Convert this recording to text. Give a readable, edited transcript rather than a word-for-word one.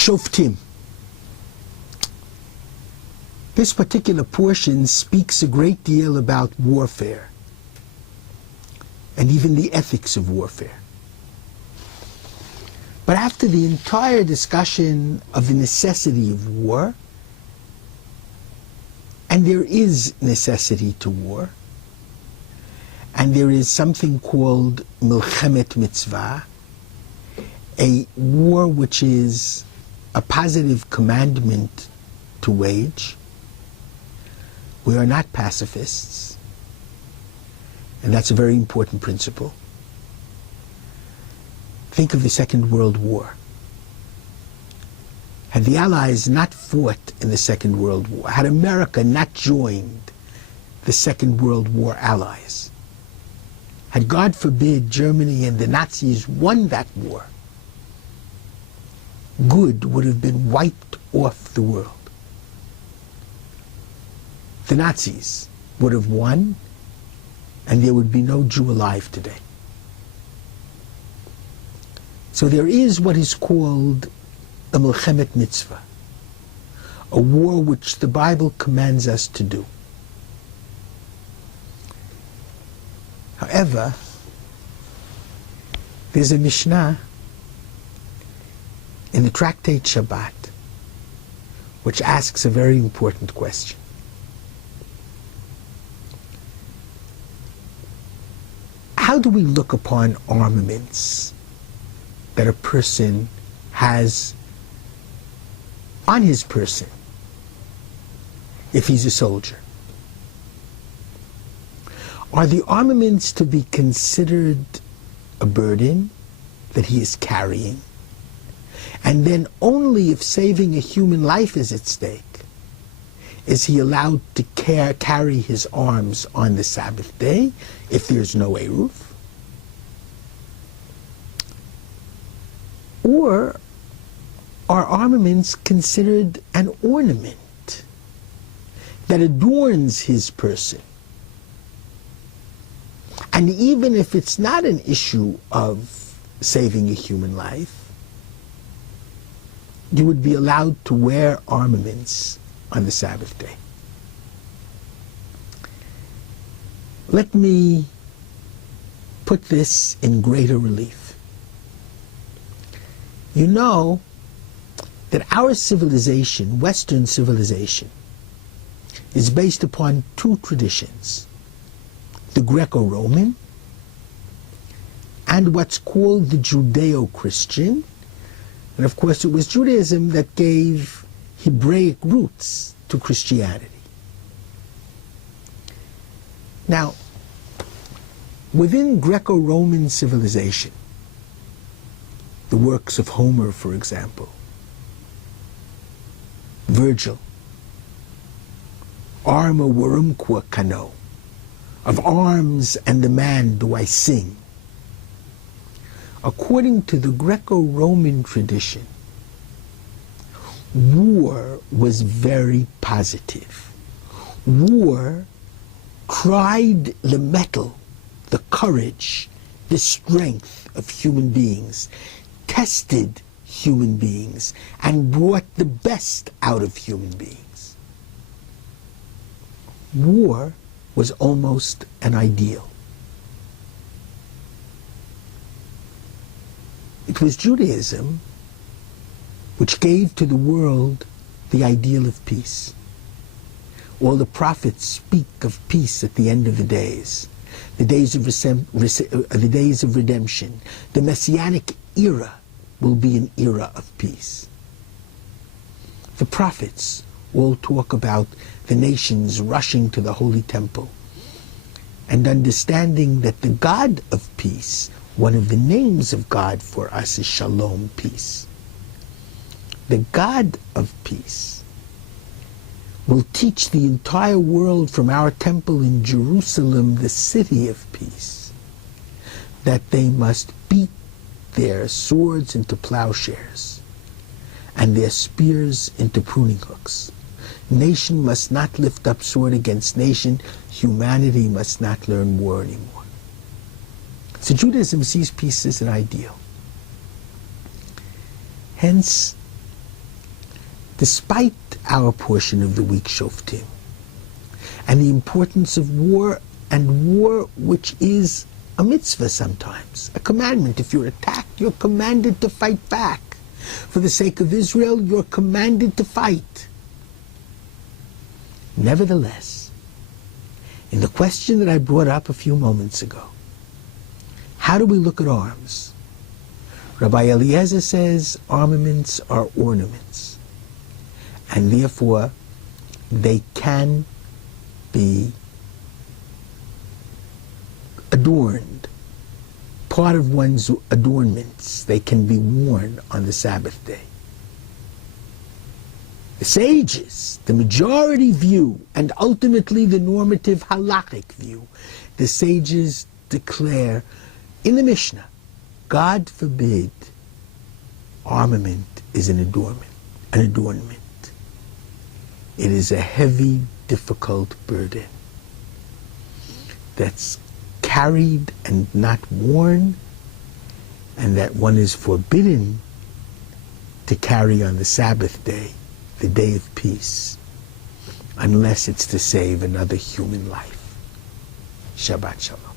Shoftim. This particular portion speaks a great deal about warfare and even the ethics of warfare. But after the entire discussion of the necessity of war, and there is necessity to war, and there is something called milchemet mitzvah, a war which is a positive commandment to wage. We are not pacifists, and that's a very important principle. Think of the Second World War. Had the Allies not fought in the Second World War, had America not joined the Second World War allies, had, God forbid, Germany and the Nazis won that war, good would have been wiped off the world. The Nazis would have won, and there would be no Jew alive today. So there is what is called a milchemet mitzvah, a war which the Bible commands us to do. However, there's a Mishnah in the tractate Shabbat which asks a very important question. How do we look upon armaments that a person has on his person if he's a soldier? Are the armaments to be considered a burden that he is carrying? And then only if saving a human life is at stake is he allowed to carry his arms on the Sabbath day if there's no Eruv? Or are armaments considered an ornament that adorns his person? And even if it's not an issue of saving a human life, you would be allowed to wear armaments on the Sabbath day. Let me put this in greater relief. You know that our civilization, Western civilization, is based upon two traditions: the Greco-Roman and what's called the Judeo-Christian. And of course, it was Judaism that gave Hebraic roots to Christianity. Now, within Greco-Roman civilization, the works of Homer, for example, Virgil, Arma warumque cano, of arms and the man do I sing. According to the Greco-Roman tradition, war was very positive. War tried the mettle, the courage, the strength of human beings, tested human beings, and brought the best out of human beings. War was almost an ideal. It was Judaism which gave to the world the ideal of peace. All the prophets speak of peace at the end of the days of redemption. The Messianic era will be an era of peace. The prophets all talk about the nations rushing to the Holy Temple and understanding that the God of peace, one of the names of God for us is Shalom, peace. The God of peace will teach the entire world from our temple in Jerusalem, the city of peace, that they must beat their swords into plowshares and their spears into pruning hooks. Nation must not lift up sword against nation. Humanity must not learn war anymore. So Judaism sees peace as an ideal. Hence, Despite our portion of the week Shoftim, and the importance of war, and war which is a mitzvah sometimes, a commandment. If you're attacked, you're commanded to fight back. For the sake of Israel, you're commanded to fight. Nevertheless, in the question that I brought up a few moments ago, how do we look at arms? Rabbi Eliezer says armaments are ornaments, and therefore they can be adorned. Part of one's adornments, they can be worn on the Sabbath day. The sages, the majority view, and ultimately the normative halakhic view, the sages declare in the Mishnah, God forbid armament is an adornment. It is a heavy, difficult burden that's carried and not worn, and that one is forbidden to carry on the Sabbath day, the day of peace, unless it's to save another human life. Shabbat Shalom.